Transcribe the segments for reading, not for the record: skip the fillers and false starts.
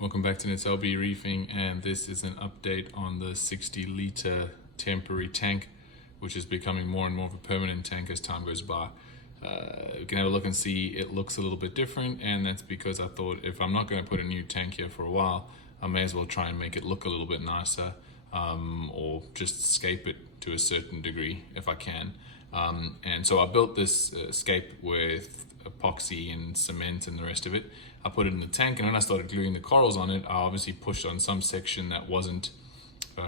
Welcome back to NetLB Reefing, and this is an update on the 60-litre temporary tank, which is becoming more and more of a permanent tank as time goes by. We can have a look and see it looks a little bit different, and that's because I thought if I'm not going to put a new tank here for a while, I may as well try and make it look a little bit nicer, or just scape it to a certain degree if I can. And so I built this scape with epoxy and cement and the rest of it. I put it in the tank, and when I started gluing the corals on it, I obviously pushed on some section that wasn't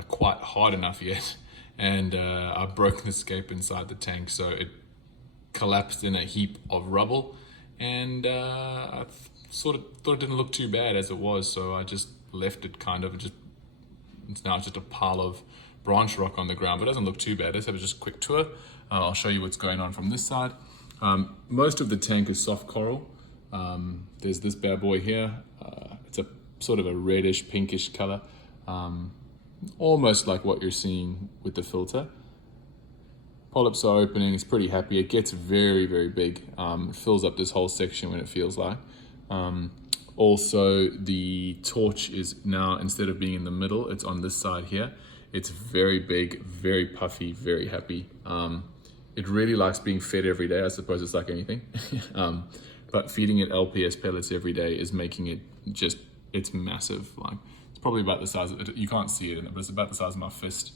quite hard enough yet, and I broke the scape inside the tank, so it collapsed in a heap of rubble, and I sort of thought it didn't look too bad as it was, so I just left it kind of, it's now just a pile of branch rock on the ground, but it doesn't look too bad. Let's have just a quick tour. I'll show you what's going on from this side. Most of the tank is soft coral. There's this bad boy here. It's a sort of a reddish pinkish color, almost like what you're seeing with the filter. Polyps are opening. It's pretty happy. It gets very, very big. It fills up this whole section when it feels like. Also, the torch is now, instead of being in the middle, it's on this side here. It's very big, very puffy, very happy. It really likes being fed every day. I suppose it's like anything. But feeding it LPS pellets every day is making it just, it's massive. Like, it's probably about the size of it. You can't see it in it, but it's about the size of my fist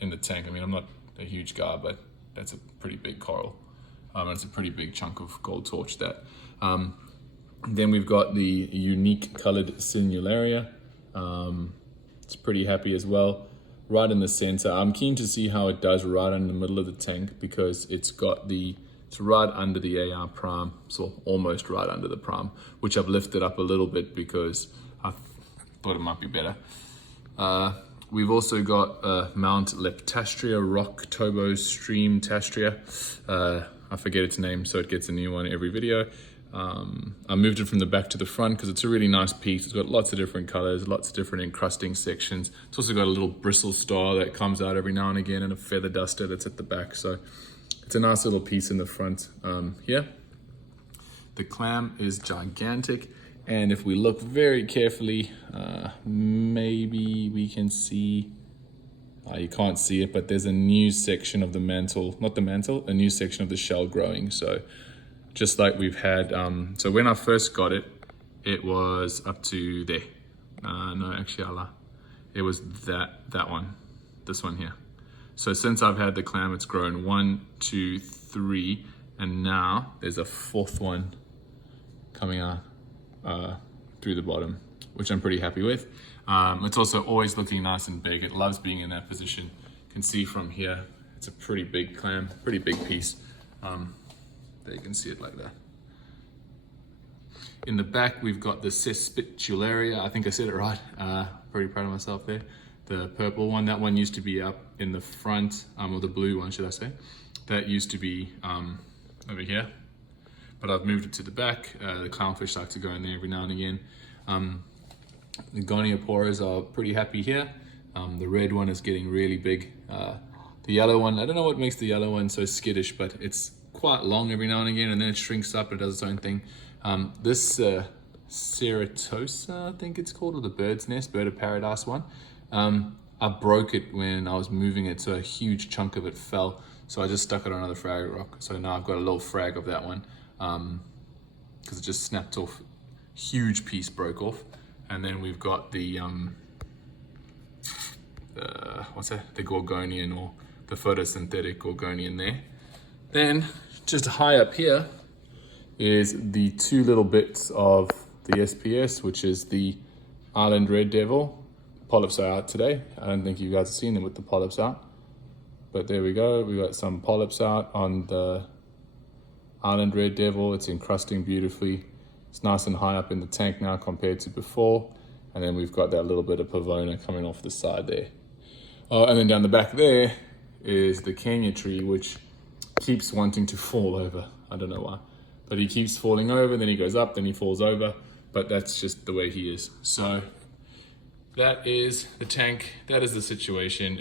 in the tank. I mean, I'm not a huge guy, but that's a pretty big coral. And it's a pretty big chunk of gold torch that. Then we've got the unique colored Sinularia. It's pretty happy as well. Right in the center. I'm keen to see how it does right in the middle of the tank, because it's right under the AR prime, so almost right under the prime, which I've lifted up a little bit because I thought it might be better. We've also got Mount Leptastria Rock Tobo Stream Tastria. I forget its name, so it gets a new one every video. I moved it from the back to the front because it's a really nice piece. It's got lots of different colors, lots of different encrusting sections. It's also got a little bristle star that comes out every now and again, and a feather duster that's at the back. So it's a nice little piece in the front here. The clam is gigantic, and if we look very carefully, maybe we can see, you can't see it, but there's a new section of the mantle, not the mantle, a new section of the shell growing. So just like we've had, so when I first got it, it was up to there. No, actually I lie. It was that one, this one here. So since I've had the clam, it's grown 1, 2, 3, and now there's a fourth one coming out through the bottom, which I'm pretty happy with. It's also always looking nice and big. It loves being in that position. You can see from here, it's a pretty big clam, pretty big piece. There you can see it like that. In the back, we've got the Cespitularia. I think I said it right. Pretty proud of myself there. The purple one, that one used to be up in the front, or the blue one, should I say. That used to be over here, but I've moved it to the back. The clownfish like to go in there every now and again. The Gonioporas are pretty happy here. The red one is getting really big. The yellow one, I don't know what makes the yellow one so skittish, but it's quite long every now and again, and then it shrinks up and does its own thing. This Ceratosa, I think it's called, or the bird's nest, bird of paradise one. I broke it when I was moving it, so a huge chunk of it fell. So I just stuck it on another frag rock. So now I've got a little frag of that one, because it just snapped off. Huge piece broke off. And then we've got the what's that? The Gorgonian, or the photosynthetic Gorgonian there. Then just high up here is the two little bits of the SPS, which is the Island Red Devil. Polyps are out today. I don't think you guys have seen them with the polyps out, but there we go. We got some polyps out on the Island Red Devil. It's encrusting beautifully. It's nice and high up in the tank now compared to before. And then we've got that little bit of Pavona coming off the side there. Oh, and then down the back there is the Kenya tree, which keeps wanting to fall over. I don't know why, but he keeps falling over, then he goes up, then he falls over, but that's just the way he is. So that is the tank, that is the situation.